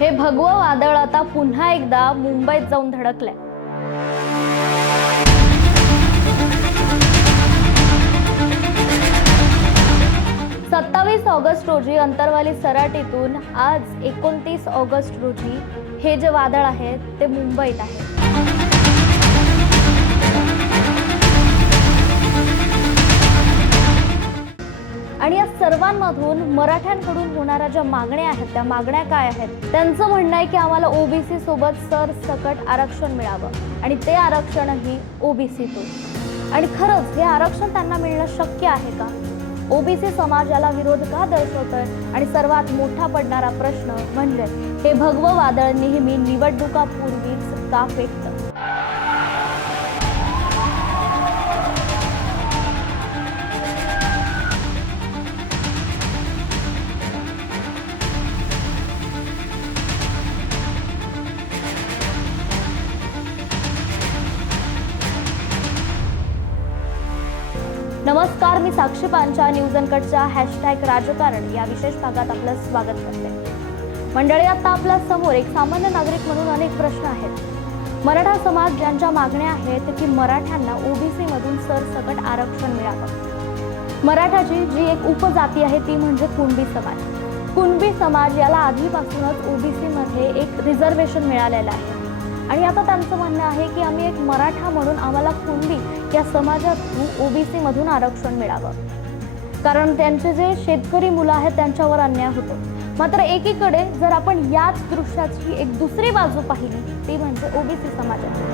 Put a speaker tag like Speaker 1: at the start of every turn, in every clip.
Speaker 1: हे भगवं वादळ आता पुन्हा एकदा मुंबईत जाऊन धडकलंय. सत्तावीस ऑगस्ट रोजी अंतरवाली सराटीतून आज एकोणतीस ऑगस्ट रोजी हे जे वादळ आहे ते मुंबईत आहे सर्वांमधून मराठ्यांकडून होणाऱ्या ज्या मागण्या आहेत त्या मागण्या काय आहेत? त्यांचं म्हणणं आहे की आम्हाला ओबीसी सोबत सरसकट आरक्षण मिळावं. आणि ते आरक्षणही ओबीसीतून आणि खरंच हे आरक्षण त्यांना मिळणं शक्य आहे का? ओबीसी समाज याला विरोध का दर्शवतोय? आणि सर्वात मोठा पडणारा प्रश्न म्हणजे हे भगवं वादळ नेहमी निवडणुकापूर्वीच का पेटतं? नमस्कार मी साक्षी पांचा न्यूज अनकटच्या हॅशटॅग राजकारण या विशेष भागात आपलं स्वागत करते. मंडळी आता आपल्यासमोर एक सामान्य नागरिक म्हणून अनेक प्रश्न आहेत. मराठा समाज ज्यांच्या मागण्या आहेत की मराठ्यांना ओबीसी मधून सरसकट आरक्षण मिळावं. मराठाची जी एक उपजाती आहे ती म्हणजे कुणबी समाज. कुणबी समाज याला आधीपासूनच ओबीसी मध्ये एक रिझर्वेशन मिळालेलं आहे. आणि आता त्यांचं म्हणणं आहे की आम्ही एक मराठा म्हणून आम्हाला कुणबी या समाजातून ओबीसीमधून आरक्षण मिळावं. कारण त्यांचे जे शेतकरी मुलं आहेत त्यांच्यावर अन्याय होतो. मात्र एकीकडे जर आपण याच दृश्याची एक दुसरी बाजू पाहिली ती म्हणजे ओबीसी समाजाची.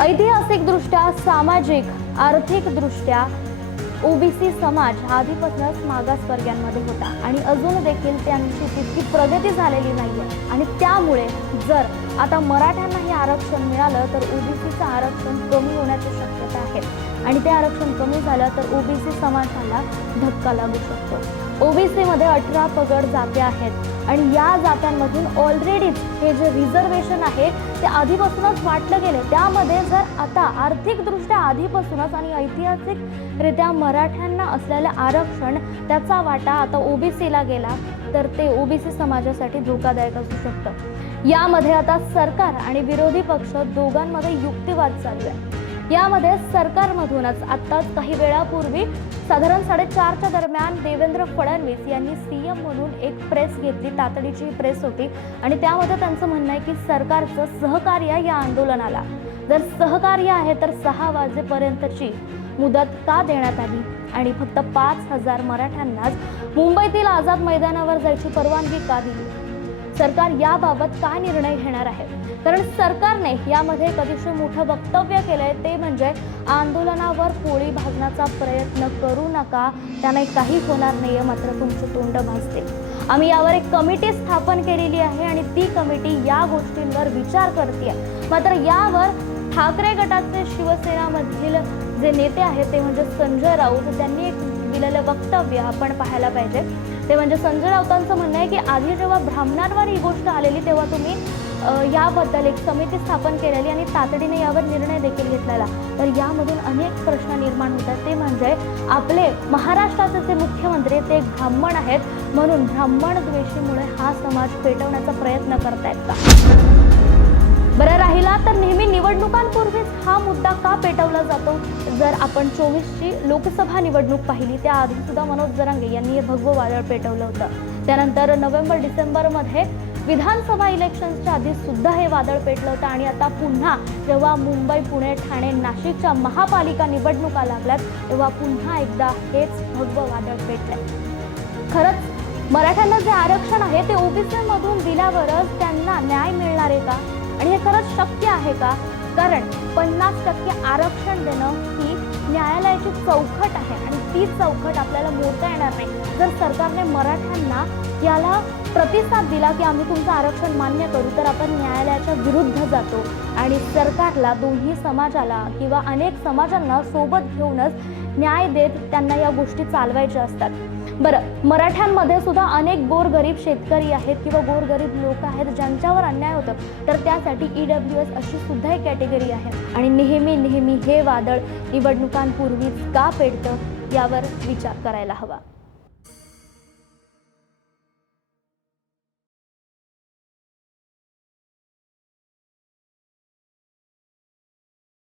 Speaker 1: ऐतिहासिकदृष्ट्या सामाजिक आर्थिकदृष्ट्या ओबीसी समाज हा आधीपासूनच मागासवर्गीयांमध्ये होता आणि अजून देखील त्यांची तितकी प्रगती झालेली नाही आहे आणि त्यामुळे जर आता मराठ्यांना हे आरक्षण मिळालं तर ओबीसीचं आरक्षण कमी होण्याची शक्यता आहे. आणि ते आरक्षण कमी झालं तर ओबीसी समाजाला धक्का लागू शकतो. ओबीसीमध्ये अठरा पगड जाती आहेत आणि या जात्यांमधून ऑलरेडीच हे जे रिझर्वेशन आहे ते आधीपासूनच वाटलं गेले. त्यामध्ये जर आता आर्थिकदृष्ट्या आधीपासूनच आणि ऐतिहासिकरित्या मराठ्यांना असलेलं आरक्षण त्याचा वाटा आता ओबीसीला गेला तर ते ओबीसी समाजासाठी धोकादायक असू शकतं. यामध्ये आता सरकार आणि विरोधी पक्ष दोघांमध्ये युक्तिवाद चालू आहे. यामध्ये सरकारमधूनच आत्ताच काही वेळापूर्वी साधारण साडेचारच्या दरम्यान देवेंद्र फडणवीस यांनी सी एम म्हणून एक प्रेस घेतली तातडीची प्रेस होती. आणि त्यामध्ये त्यांचं म्हणणं आहे की सरकारचं सहकार्य या आंदोलनाला. जर सहकार्य आहे तर सहा वाजेपर्यंतची मुदत का देण्यात आली? आणि फक्त पाच हजार मराठ्यांनाच मुंबईतील आझाद मैदानावर जायची परवानगी का दिली? सरकार याबाबत काय निर्णय घेणार आहे? कारण सरकारने यामध्ये कधीशी मोठं वक्तव्य केलंय ते म्हणजे आंदोलनावर पोळी भाजण्याचा प्रयत्न करू नका. त्याने काही होणार नाहीये मात्र तुमचे तोंड भासते. आम्ही यावर एक कमिटी स्थापन केलेली आहे आणि ती कमिटी या गोष्टींवर विचार करते मात्र यावर ठाकरे गटाचे शिवसेनामधील जे नेते आहेत ते म्हणजे संजय राऊत त्यांनी एक दिलेलं वक्तव्य आपण पाहायला पाहिजे. ते म्हणजे संजय राऊतांचं म्हणणं आहे की आधी जेव्हा ब्राह्मणांवर ही गोष्ट आलेली तेव्हा तुम्ही याबद्दल एक समिती स्थापन केलेली आणि तातडीने यावर निर्णय देखील घेतलेला. तर यामधून अनेक प्रश्न निर्माण होतात. ते म्हणजे आपले महाराष्ट्राचे जे मुख्यमंत्री ते ब्राह्मण आहेत म्हणून ब्राह्मण द्वेषीमुळे हा समाज पेटवण्याचा प्रयत्न करतायत का? चोवीसची लोकसभा निवडणूक पाहिली. त्याआधी सुद्धा मनोज जरांगे यांनी हे भगवं वादळ पेटवलं होतं. त्यानंतर नोव्हेंबर डिसेंबरमध्ये विधानसभा इलेक्शन्सच्या आधी सुद्धा हे वादळ पेटलं होतं आणि आता पुन्हा जेव्हा मुंबई पुणे ठाणे नाशिकच्या महापालिका निवडणुका लागल्यात तेव्हा पुन्हा एकदा हेच भगवं वादळ पेटलंय. खरंच मराठ्यांना जे आरक्षण आहे ते ओबीसीमधून दिल्यावरच त्यांना न्याय मिळणार आहे का? आणि हे खरंच शक्य आहे का? कारण पन्नास टक्के आरक्षण देणं ही न्यायालयाची चौकट आहे आणि ती चौकट आपल्याला मोडता येणार नाही. जर सरकारने मराठ्यांना याला प्रतिसाद दिला की आम्ही तुमचं आरक्षण मान्य करू तर आपण न्यायालयाच्या विरुद्ध जातो. आणि सरकारला दोन्ही समाजाला किंवा अनेक समाजांना सोबत घेऊनच न्याय देत त्यांना या गोष्टी चालवायच्या असतात. बरं मराठ्यांमध्ये सुद्धा अनेक गोरगरीब शेतकरी आहेत किंवा गोरगरीब लोक आहेत ज्यांच्यावर अन्याय होतं. तर त्यासाठी ई डब्ल्यू एस अशी सुद्धा एक कॅटेगरी आहे. आणि नेहमी नेहमी हे वादळ निवडणुकांपूर्वीच का पेटतं यावर विचार करायला हवा.